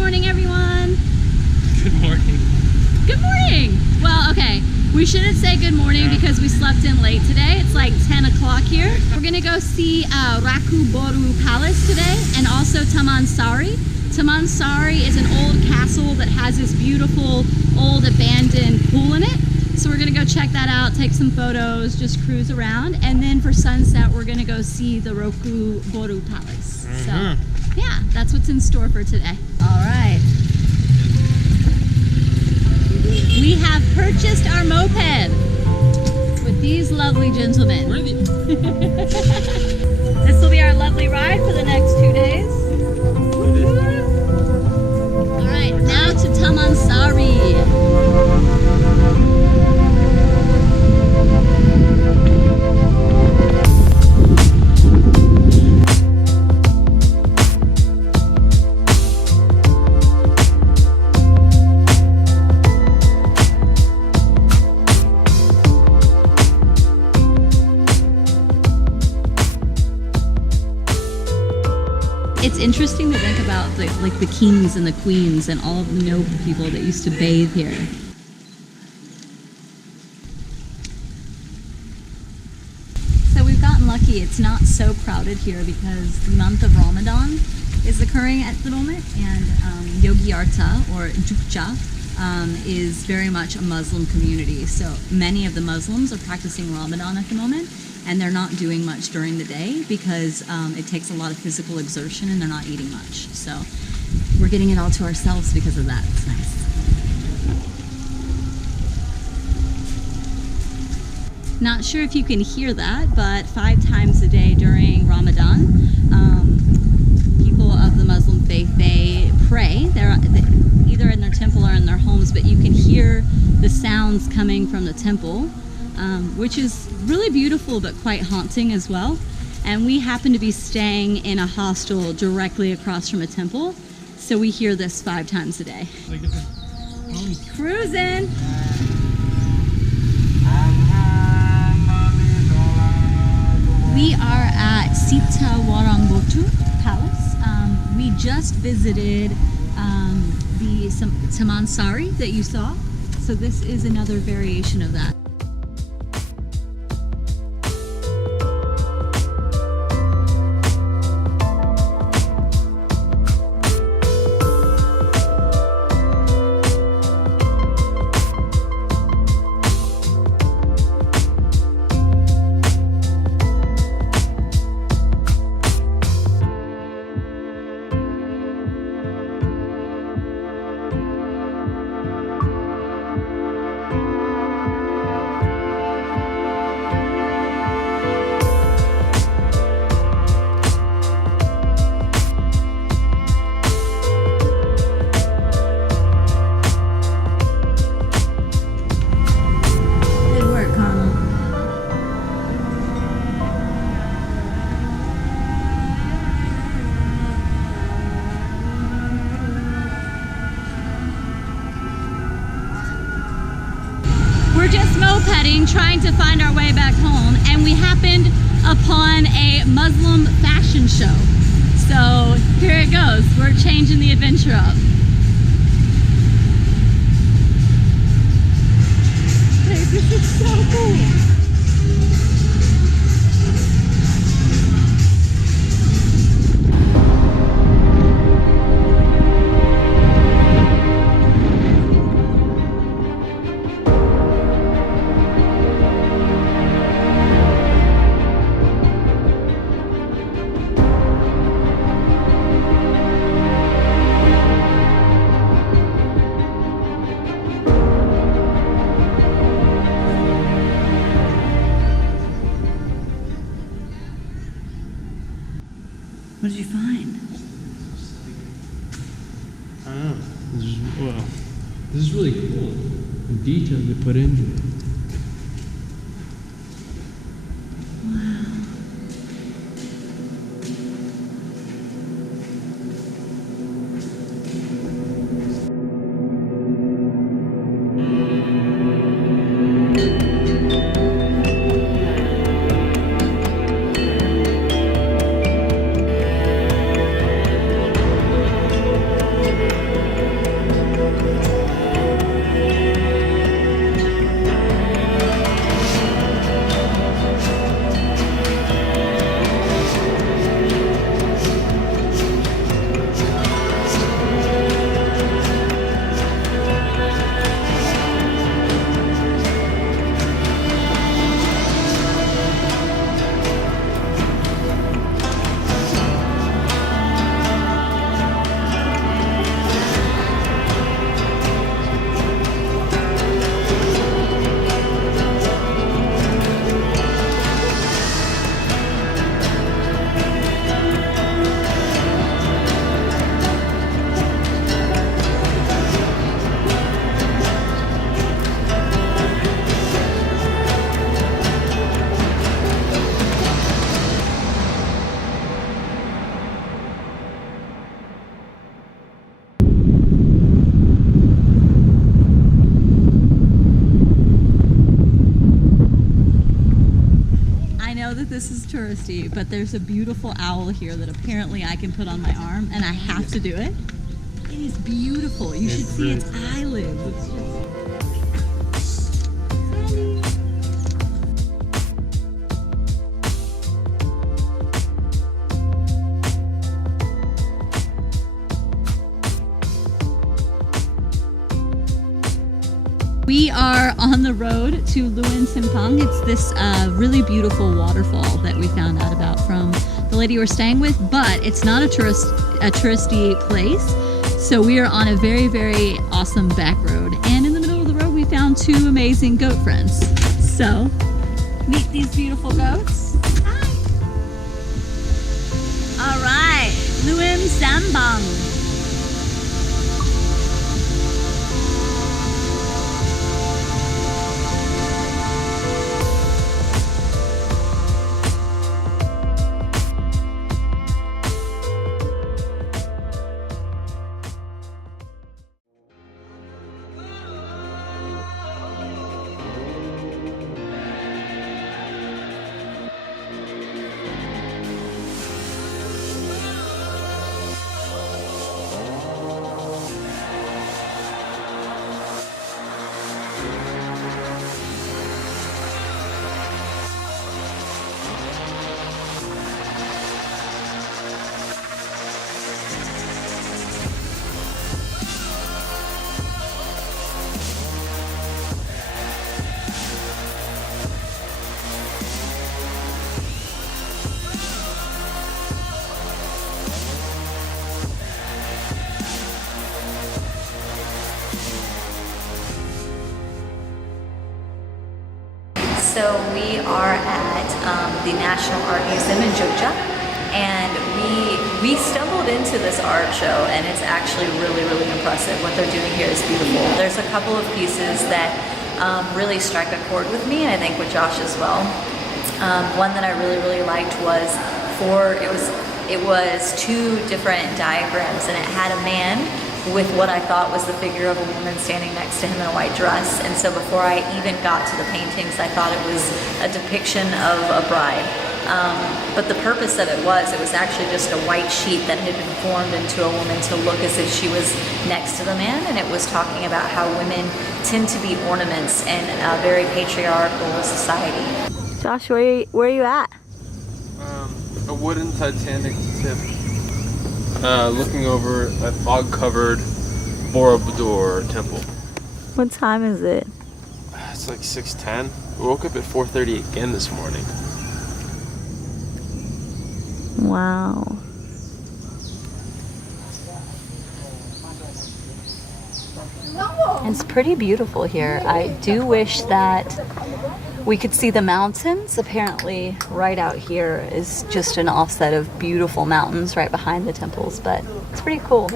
morning, everyone. Good morning. Good morning. Well, okay. We shouldn't say good morning because we slept in late today. It's like 10 o'clock here. We're gonna go see Raku Boru Palace today and also Taman Sari. Taman Sari is an old castle that has this beautiful old abandoned pool in it. So we're gonna go check that out, take some photos, just cruise around. And then for sunset, we're gonna go see the Raku Boru Palace. So yeah, that's what's in store for today. All right. We have purchased our moped with these lovely gentlemen. This will be our lovely ride for the next 2 days. All right, now to Taman Sari. It's interesting to think about the kings and the queens and all of the noble people that used to bathe here. So we've gotten lucky. It's not so crowded here because the month of Ramadan is occurring at the moment, and Yogyakarta or Jogja is very much a Muslim community. So many of the Muslims are practicing Ramadan at the moment. And they're not doing much during the day because it takes a lot of physical exertion and they're not eating much. So we're getting it all to ourselves because of that. It's nice. Not sure if you can hear that, but 5 times a day during Ramadan, people of the Muslim faith, they pray. They're either in their temple or in their homes, but you can hear the sounds coming from the temple. Which is really beautiful but quite haunting as well. And we happen to be staying in a hostel directly across from a temple, so we hear this 5 times a day. Cruising! We are at Sita Warangbotu Palace. We just visited the Taman Sari that you saw, so this is another variation of that. Mopeding, trying to find our way back home, and we happened upon a Muslim fashion show. So here it goes. We're changing the adventure up. This is so cool. What did you find? I don't know. This is really cool. The detail they put into it. this is touristy, but there's a beautiful owl here that apparently I can put on my arm, and I have to do it. It is beautiful. You should see its eyelids. It's just... We are on the road to Luan Simpang. It's this really beautiful waterfall that we found out about from the lady we're staying with, but it's not a touristy place. So we are on a very, very awesome back road. And in the middle of the road, we found two amazing goat friends. So meet these beautiful goats. Hi. All right, Luan Simpang. So we are at the National Art Museum in Jogja, and we stumbled into this art show, and it's actually really, really impressive. What they're doing here is beautiful. There's a couple of pieces that really strike a chord with me, and I think with Josh as well. One that I really, really liked was it was two different diagrams, and it had a man with what I thought was the figure of a woman standing next to him in a white dress. And so before I even got to the paintings, I thought it was a depiction of a bride. But the purpose of it was actually just a white sheet that had been formed into a woman to look as if she was next to the man, and it was talking about how women tend to be ornaments in a very patriarchal society. Josh, where are you at? A wooden Titanic tip. Looking over a fog-covered Borobudur temple. What time is it? It's like 6:10. We woke up at 4:30 again this morning. Wow. It's pretty beautiful here. I do wish that we could see the mountains. Apparently right out here is just an offset of beautiful mountains right behind the temples, but it's pretty cool.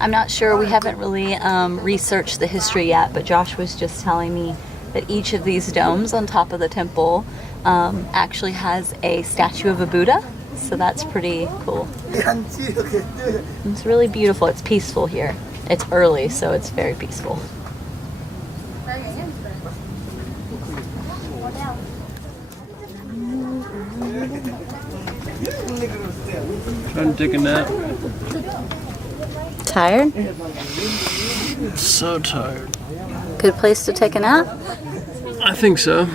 I'm not sure, we haven't really researched the history yet, but Josh was just telling me that each of these domes on top of the temple actually has a statue of a Buddha, so that's pretty cool. It's really beautiful. It's peaceful here. It's early, so it's very peaceful. Trying to take a nap. Tired? So tired. Good place to take a nap? I think so.